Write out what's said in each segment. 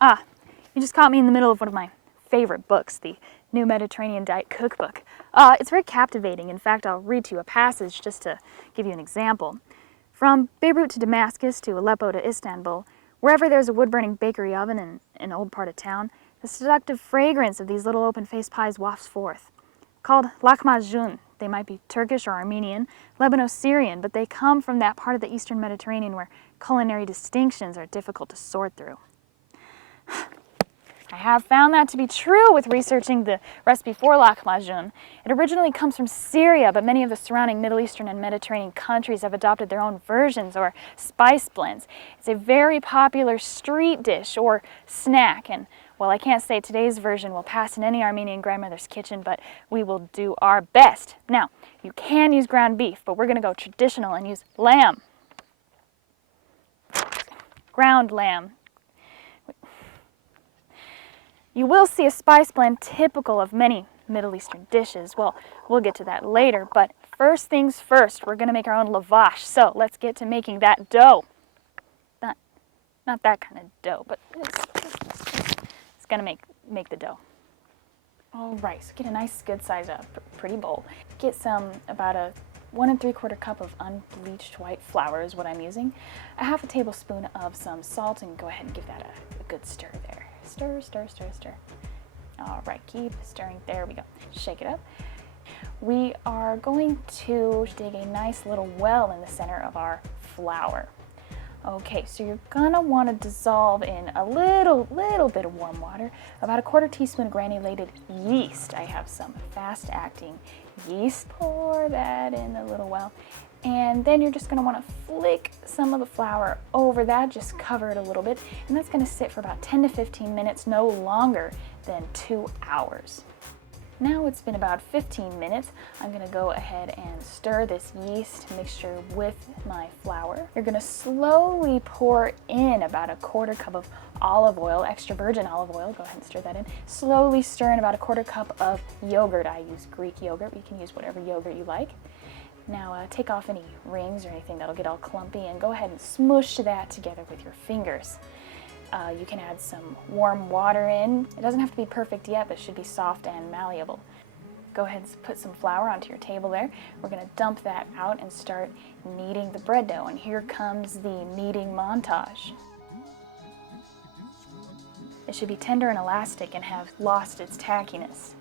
Ah, you just caught me in the middle of one of my favorite books, the New Mediterranean Diet Cookbook. It's very captivating. In fact, I'll read to you a passage just to give you an example. From Beirut to Damascus to Aleppo to Istanbul, wherever there's a wood-burning bakery oven in an old part of town, the seductive fragrance of these little open-faced pies wafts forth. Called Lahmacun, they might be Turkish or Armenian, Lebanese-Syrian, but they come from that part of the Eastern Mediterranean where culinary distinctions are difficult to sort through. I have found that to be true with researching the recipe for lahmacun. It originally comes from Syria, but many of the surrounding Middle Eastern and Mediterranean countries have adopted their own versions or spice blends. It's a very popular street dish or snack, and well, I can't say today's version will pass in any Armenian grandmother's kitchen, but we will do our best. Now, you can use ground beef, but we're going to go traditional and use lamb. Ground lamb. You will see a spice blend typical of many Middle Eastern dishes. Well, we'll get to that later, but first things first, we're going to make our own lavash. So let's get to making that dough. Not that kind of dough, but it's going to make the dough. All right, so get a nice good size pretty bowl. Get about a 1 3/4 cup of unbleached white flour is what I'm using. A half a tablespoon of some salt, and go ahead and give that a good stir there. Stir, stir, stir, stir. All right, keep stirring. There we go. Shake it up. We are going to dig a nice little well in the center of our flour. Okay, so you're gonna want to dissolve in a little bit of warm water, about a 1/4 teaspoon of granulated yeast. I have some fast-acting yeast. Pour that in the little well. And then you're just going to want to flick some of the flour over that, just cover it a little bit, and that's going to sit for about 10 to 15 minutes, no longer than 2 hours. Now it's been about 15 minutes. I'm going to go ahead and stir this yeast mixture with my flour. You're going to slowly pour in about a 1/4 cup of olive oil, extra virgin olive oil. Go ahead and stir that in. Slowly stir in about a 1/4 cup of yogurt. I use Greek yogurt. You can use whatever yogurt you like. Now take off any rings or anything that'll get all clumpy and go ahead and smoosh that together with your fingers. You can add some warm water in. It doesn't have to be perfect yet, but it should be soft and malleable. Go ahead and put some flour onto your table there. We're going to dump that out and start kneading the bread dough. And here comes the kneading montage. It should be tender and elastic and have lost its tackiness.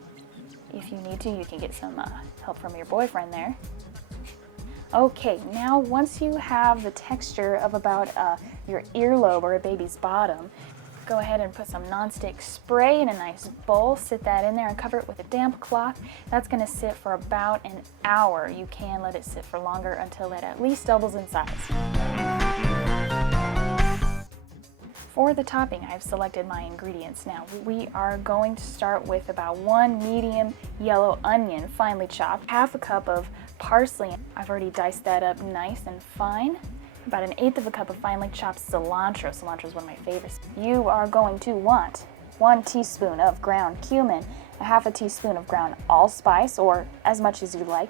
If you need to, you can get some help from your boyfriend there. Okay, now once you have the texture of about your earlobe or a baby's bottom, go ahead and put some nonstick spray in a nice bowl, sit that in there and cover it with a damp cloth. That's going to sit for about an hour. You can let it sit for longer until it at least doubles in size. For the topping, I've selected my ingredients. Now, we are going to start with about 1 medium yellow onion, finely chopped, half a cup of parsley. I've already diced that up nice and fine. About 1/8 cup of finely chopped cilantro. Cilantro is one of my favorites. You are going to want 1 teaspoon of ground cumin, a half a teaspoon of ground allspice, or as much as you like.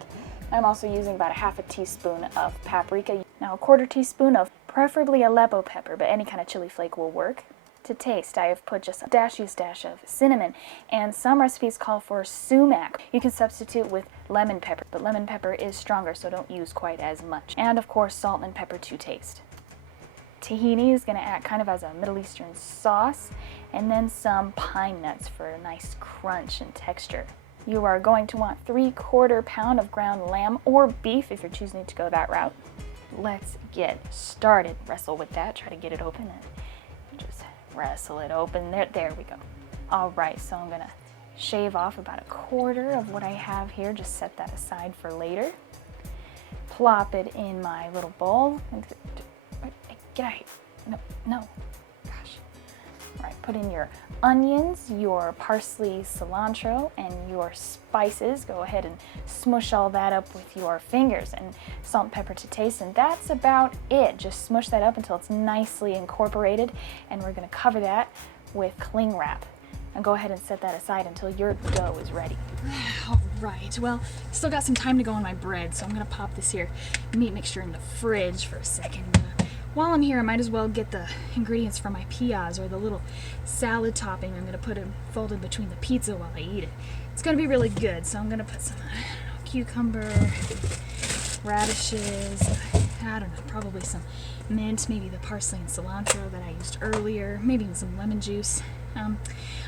I'm also using about a half a teaspoon of paprika. Now a 1/4 teaspoon of preferably Aleppo pepper, but any kind of chili flake will work. To taste, I have put just a dash of cinnamon, and some recipes call for sumac. You can substitute with lemon pepper, but lemon pepper is stronger, so don't use quite as much. And of course, salt and pepper to taste. Tahini is going to act kind of as a Middle Eastern sauce, and then some pine nuts for a nice crunch and texture. You are going to want 3/4 pound of ground lamb or beef if you're choosing to go that route. Let's get started. Wrestle with that, try to get it open and just wrestle it open. There we go. All right, so I'm gonna shave off about a 1/4 of what I have here. Just set that aside for later. Plop it in my little bowl. Get out here. No. Gosh. All right, put in your onions, your parsley, cilantro, and your spices. Go ahead and smush all that up with your fingers, and salt and pepper to taste, and that's about it. Just smush that up until it's nicely incorporated, and we're going to cover that with cling wrap. And go ahead and set that aside until your dough is ready. All right, well, still got some time to go on my bread, so I'm going to pop this here meat mixture in the fridge for a second. While I'm here, I might as well get the ingredients for my pias, or the little salad topping I'm going to put it folded between the pizza while I eat it. It's going to be really good, so I'm going to put some cucumber, radishes, I don't know, probably some mint, maybe the parsley and cilantro that I used earlier, maybe even some lemon juice.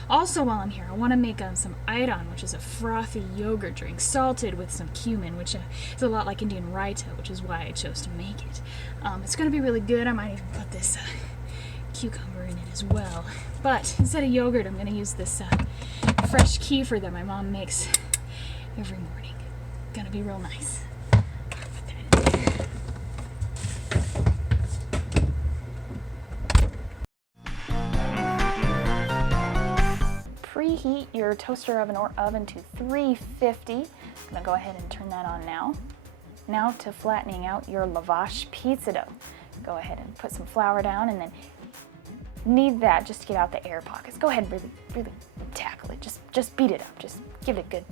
Also, while I'm here, I want to make some ayran, which is a frothy yogurt drink, salted with some cumin, which is a lot like Indian raita, which is why I chose to make it. It's going to be really good. I might even put this cucumber in it as well. But instead of yogurt, I'm going to use this fresh kefir that my mom makes every morning. Going to be real nice. Preheat your toaster oven or oven to 350. I'm gonna go ahead and turn that on now. Now to flattening out your lavash pizza dough. Go ahead and put some flour down, and then knead that just to get out the air pockets. Go ahead and really tackle it. Just beat it up. Just give it a good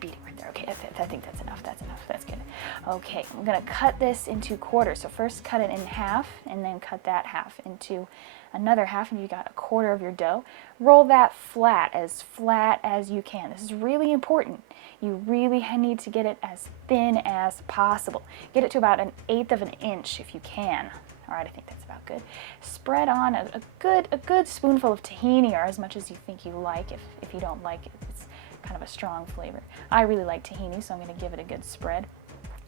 beating right there. Okay, I think that's enough. That's good. Okay, I'm gonna cut this into quarters. So first cut it in half, and then cut that half into another half, and you got a quarter of your dough. Roll that flat as you can. This is really important. You really need to get it as thin as possible. Get it to about 1/8 of an inch if you can. All right, I think that's about good. Spread on a good spoonful of tahini, or as much as you think you like. If you don't like it, it's kind of a strong flavor. I really like tahini, so I'm going to give it a good spread.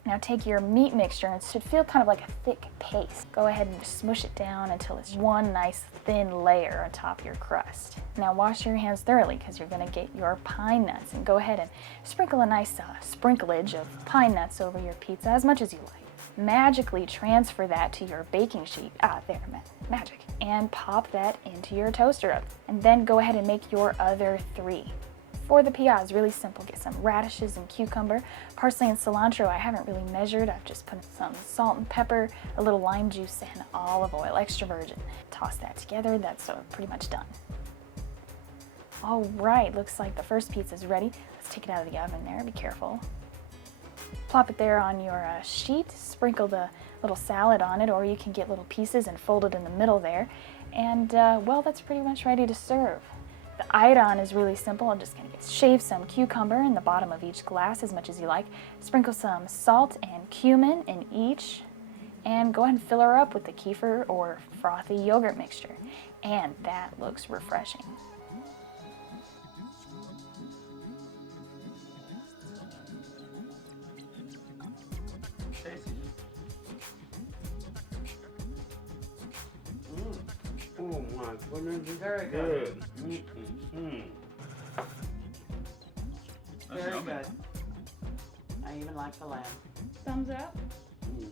Now take your meat mixture, and it should feel kind of like a thick paste. Go ahead and smush it down until it's one nice thin layer on top of your crust. Now wash your hands thoroughly, because you're going to get your pine nuts, and go ahead and sprinkle a nice sprinklage of pine nuts over your pizza, as much as you like. Magically transfer that to your baking sheet. There, magic. And pop that into your toaster oven. And then go ahead and make your other 3. For the pias, really simple. Get some radishes and cucumber, parsley and cilantro. I haven't really measured. I've just put some salt and pepper, a little lime juice, and olive oil, extra virgin. Toss that together. That's pretty much done. All right, looks like the first pizza's ready. Let's take it out of the oven there. Be careful. Plop it there on your sheet. Sprinkle the little salad on it, or you can get little pieces and fold it in the middle there. And well, that's pretty much ready to serve. The ayran is really simple. I'm just going to shave some cucumber in the bottom of each glass as much as you like. Sprinkle some salt and cumin in each, and go ahead and fill her up with the kefir or frothy yogurt mixture. And that looks refreshing. Oh my goodness, very good. Very good. I even like the lamb. Thumbs up.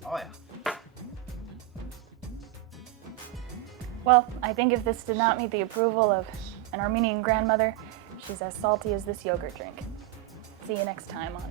Oh yeah. Well, I think if this did not meet the approval of an Armenian grandmother, she's as salty as this yogurt drink. See you next time on